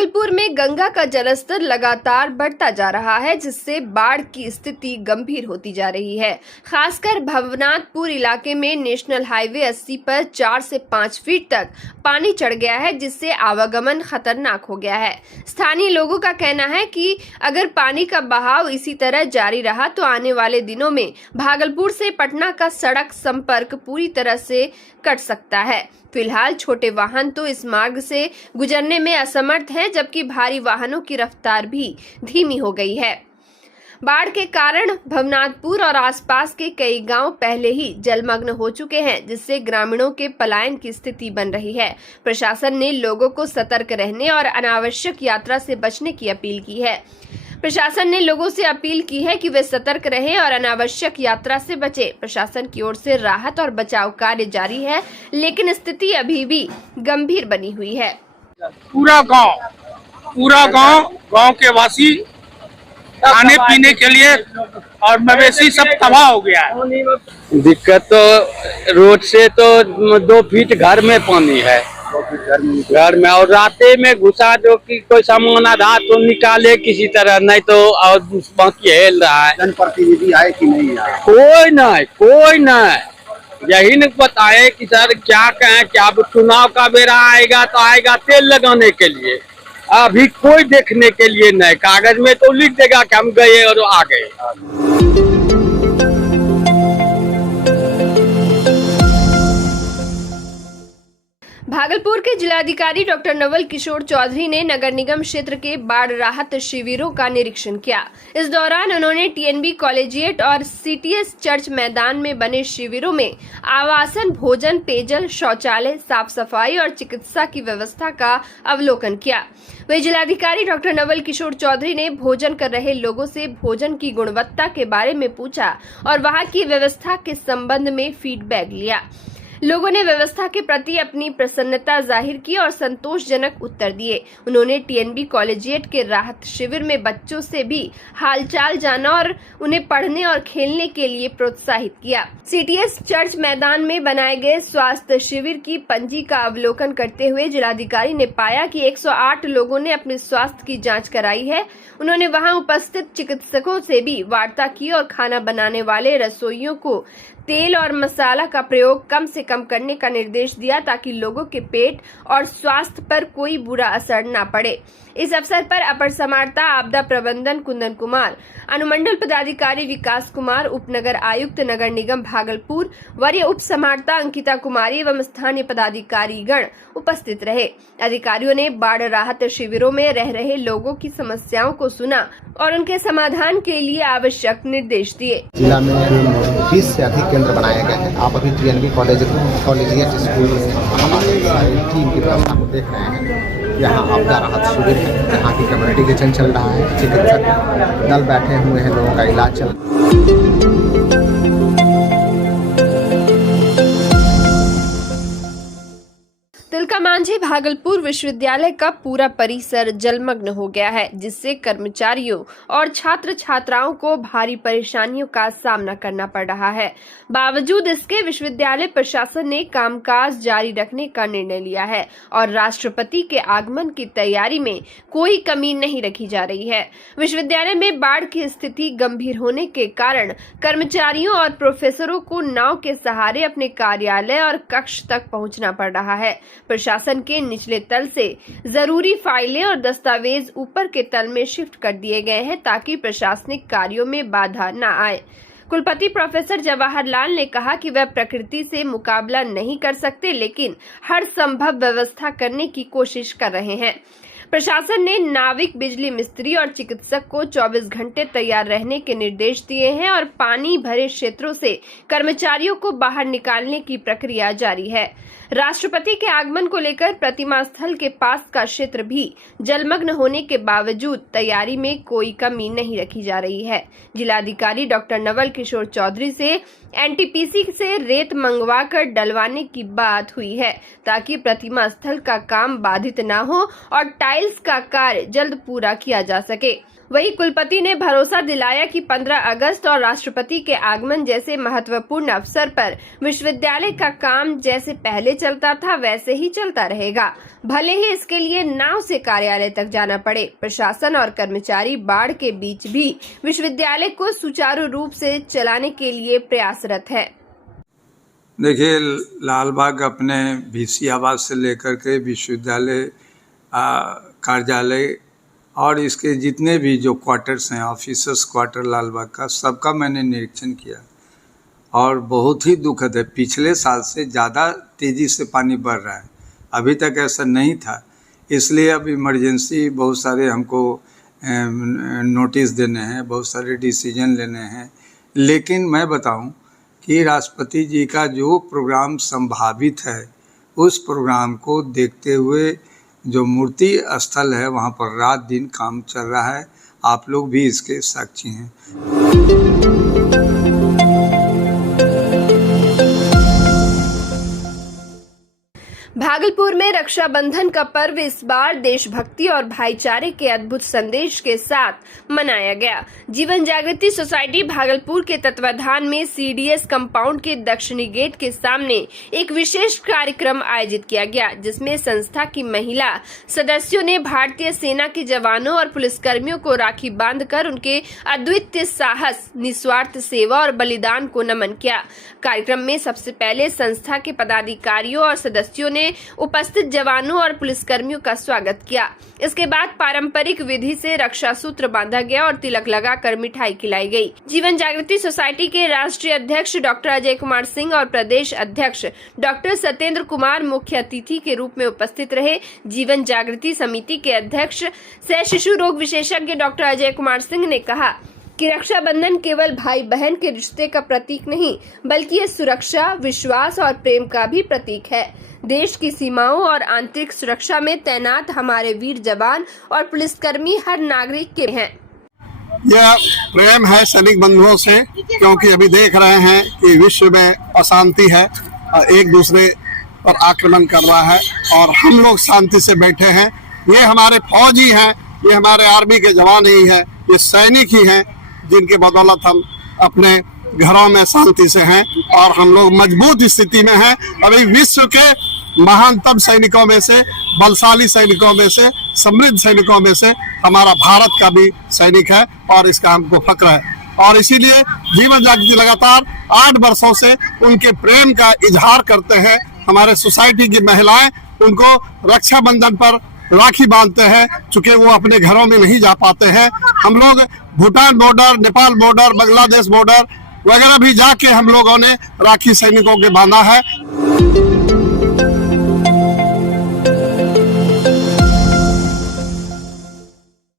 भागलपुर में गंगा का जलस्तर लगातार बढ़ता जा रहा है, जिससे बाढ़ की स्थिति गंभीर होती जा रही है। खासकर भवनाथपुर इलाके में नेशनल हाईवे 80 पर 4 से 5 फीट तक पानी चढ़ गया है, जिससे आवागमन खतरनाक हो गया है। स्थानीय लोगों का कहना है कि अगर पानी का बहाव इसी तरह जारी रहा तो आने वाले दिनों में भागलपुर से पटना का सड़क संपर्क पूरी तरह से कट सकता है। फिलहाल छोटे वाहन तो इस मार्ग से गुजरने में असमर्थ हैं, जबकि भारी वाहनों की रफ्तार भी धीमी हो गई है। बाढ़ के कारण भवनाथपुर और आसपास के कई गांव पहले ही जलमग्न हो चुके हैं, जिससे ग्रामीणों के पलायन की स्थिति बन रही है। प्रशासन ने लोगों को सतर्क रहने और अनावश्यक यात्रा से बचने की अपील की है। प्रशासन ने लोगों से अपील की है कि वे सतर्क रहें और अनावश्यक यात्रा से बचें। प्रशासन की ओर से राहत और बचाव कार्य जारी है, लेकिन स्थिति अभी भी गंभीर बनी हुई है। पूरा गांव के वासी खाने पीने के लिए और मवेशी सब तबाह हो गया है। दिक्कत तो रोड से तो 2 फीट घर में पानी है, घर में, और रास्ते में घुसा जो कि कोई सामान आधा तो निकाले किसी तरह, नहीं तो और बाकी हेल रहा है। जनप्रतिनिधि आए कि नहीं आए? कोई नहीं। यही न बताए कि सर क्या कहें, क्या चुनाव का बेरा आएगा तो आएगा तेल लगाने के लिए, अभी कोई देखने के लिए नहीं। कागज में तो लिख देगा कि हम गए और आ गए। भागलपुर के जिलाधिकारी डॉक्टर नवल किशोर चौधरी ने नगर निगम क्षेत्र के बाढ़ राहत शिविरों का निरीक्षण किया। इस दौरान उन्होंने टीएनबी कॉलेजिएट और सीटीएस चर्च मैदान में बने शिविरों में आवासन, भोजन, पेयजल, शौचालय, साफ सफाई और चिकित्सा की व्यवस्था का अवलोकन किया। वहीं जिलाधिकारी डॉक्टर नवल किशोर चौधरी ने भोजन कर रहे लोगों से भोजन की गुणवत्ता के बारे में पूछा और वहां की व्यवस्था के संबंध में फीडबैक लिया। लोगों ने व्यवस्था के प्रति अपनी प्रसन्नता जाहिर की और संतोषजनक उत्तर दिए। उन्होंने टीएनबी कॉलेजिएट के राहत शिविर में बच्चों से भी हालचाल जाना और उन्हें पढ़ने और खेलने के लिए प्रोत्साहित किया। सीटीएस चर्च मैदान में बनाए गए स्वास्थ्य शिविर की पंजी का अवलोकन करते हुए जिलाधिकारी ने पाया कि 108 लोगों ने अपने स्वास्थ्य की जाँच कराई है। उन्होंने वहाँ उपस्थित चिकित्सकों से भी वार्ता की और खाना बनाने वाले रसोइयों को तेल और मसाला का प्रयोग कम से कम करने का निर्देश दिया, ताकि लोगों के पेट और स्वास्थ्य पर कोई बुरा असर न पड़े। इस अवसर पर अपर समाहर्ता आपदा प्रबंधन कुंदन कुमार, अनुमंडल पदाधिकारी विकास कुमार, उपनगर आयुक्त नगर निगम भागलपुर, वरीय उप समाहर्ता अंकिता कुमारी एवं स्थानीय पदाधिकारी गण उपस्थित रहे। अधिकारियों ने बाढ़ राहत शिविरों में रह रहे लोगों की समस्याओं को सुना और उनके समाधान के लिए आवश्यक निर्देश दिए। जिला में 20 से अधिक केंद्र बनाए गए हैं। आप अभी टीएनबी कॉलेजिएट स्कूल में हमारी टीम की व्यवस्था को देख रहे हैं। यहाँ आपदा राहत शिविर है, यहाँ की कम्युनिटी किचन चल रहा है, चिकित्सक दल बैठे हुए हैं, लोगों का इलाज चल रहा है। तिलका मांझी भागलपुर विश्वविद्यालय का पूरा परिसर जलमग्न हो गया है, जिससे कर्मचारियों और छात्र छात्राओं को भारी परेशानियों का सामना करना पड़ रहा है। बावजूद इसके विश्वविद्यालय प्रशासन ने कामकाज जारी रखने का निर्णय लिया है और राष्ट्रपति के आगमन की तैयारी में कोई कमी नहीं रखी जा रही है। विश्वविद्यालय में बाढ़ की स्थिति गंभीर होने के कारण कर्मचारियों और प्रोफेसरों को नाव के सहारे अपने कार्यालय और कक्ष तक पहुंचना पड़ रहा है। प्रशासन के निचले तल से जरूरी फाइलें और दस्तावेज ऊपर के तल में शिफ्ट कर दिए गए हैं, ताकि प्रशासनिक कार्यों में बाधा न आए। कुलपति प्रोफेसर जवाहरलाल ने कहा कि वह प्रकृति से मुकाबला नहीं कर सकते, लेकिन हर संभव व्यवस्था करने की कोशिश कर रहे हैं। प्रशासन ने नाविक, बिजली मिस्त्री और चिकित्सक को 24 घंटे तैयार रहने के निर्देश दिए हैं और पानी भरे क्षेत्रों से कर्मचारियों को बाहर निकालने की प्रक्रिया जारी है। राष्ट्रपति के आगमन को लेकर प्रतिमा स्थल के पास का क्षेत्र भी जलमग्न होने के बावजूद तैयारी में कोई कमी नहीं रखी जा रही है। जिलाधिकारी डॉक्टर नवल किशोर चौधरी से एनटीपीसी से रेत मंगवाकर डलवाने की बात हुई है, ताकि प्रतिमा स्थल का काम बाधित न हो और टाइल्स का कार्य जल्द पूरा किया जा सके। वहीं कुलपति ने भरोसा दिलाया कि 15 अगस्त और राष्ट्रपति के आगमन जैसे महत्वपूर्ण अवसर पर विश्वविद्यालय का काम जैसे पहले चलता था वैसे ही चलता रहेगा, भले ही इसके लिए नाव से कार्यालय तक जाना पड़े। प्रशासन और कर्मचारी बाढ़ के बीच भी विश्वविद्यालय को सुचारू रूप से चलाने के लिए प्रयासरत है। देखिए, लालबाग अपने VC आवास से लेकर के विश्वविद्यालय कार्यालय और इसके जितने भी जो क्वार्टर्स हैं, ऑफिसर्स क्वार्टर लालबाग का, सबका मैंने निरीक्षण किया और बहुत ही दुखद है। पिछले साल से ज़्यादा तेज़ी से पानी बढ़ रहा है, अभी तक ऐसा नहीं था। इसलिए अब इमरजेंसी बहुत सारे हमको नोटिस देने हैं, बहुत सारे डिसीजन लेने हैं। लेकिन मैं बताऊं कि राष्ट्रपति जी का जो प्रोग्राम संभावित है, उस प्रोग्राम को देखते हुए जो मूर्ति स्थल है वहाँ पर रात दिन काम चल रहा है। आप लोग भी इसके साक्षी हैं। भागलपुर में रक्षाबंधन का पर्व इस बार देशभक्ति और भाईचारे के अद्भुत संदेश के साथ मनाया गया। जीवन जागृति सोसाइटी भागलपुर के तत्वाधान में CDS कंपाउंड के दक्षिणी गेट के सामने एक विशेष कार्यक्रम आयोजित किया गया, जिसमें संस्था की महिला सदस्यों ने भारतीय सेना के जवानों और पुलिसकर्मियों को राखी बांधकर उनके अद्वितीय साहस, निस्वार्थ सेवा और बलिदान को नमन किया। कार्यक्रम में सबसे पहले संस्था के पदाधिकारियों और सदस्यों ने उपस्थित जवानों और पुलिसकर्मियों का स्वागत किया। इसके बाद पारंपरिक विधि से रक्षा सूत्र बांधा गया और तिलक लगाकर मिठाई खिलाई गई। जीवन जागृति सोसाइटी के राष्ट्रीय अध्यक्ष डॉक्टर अजय कुमार सिंह और प्रदेश अध्यक्ष डॉक्टर सत्येंद्र कुमार मुख्य अतिथि के रूप में उपस्थित रहे। जीवन जागृति समिति के अध्यक्ष सह शिशु रोग विशेषज्ञ डॉक्टर अजय कुमार सिंह ने कहा कि रक्षाबंधन केवल भाई बहन के रिश्ते का प्रतीक नहीं, बल्कि ये सुरक्षा, विश्वास और प्रेम का भी प्रतीक है। देश की सीमाओं और आंतरिक सुरक्षा में तैनात हमारे वीर जवान और पुलिसकर्मी हर नागरिक के हैं। यह प्रेम है सैनिक बंधुओं से, क्योंकि अभी देख रहे हैं कि विश्व में अशांति है, एक दूसरे पर आक्रमण कर रहा है और हम लोग शांति से बैठे हैं। ये हमारे फौजी हैं, ये हमारे आर्मी के जवान ही हैं, ये सैनिक ही हैं जिनके बदौलत हम अपने घरों में शांति से हैं और हम लोग मजबूत स्थिति में हैं। अभी विश्व के महानतम सैनिकों में से, बलशाली सैनिकों में से, समृद्ध सैनिकों में से हमारा भारत का भी सैनिक है और इसका हमको फक्र है। और इसीलिए जीवन जागृति लगातार 8 वर्षों से उनके प्रेम का इजहार करते हैं। हमारे सोसाइटी की महिलाएं उनको रक्षाबंधन पर राखी बांधते हैं, चूंकि वो अपने घरों में नहीं जा पाते हैं। हम लोग Bhutan border, Nepal border, Bangladesh border वगैरह भी जाके हम लोगों ने राखी सैनिकों के बांधा है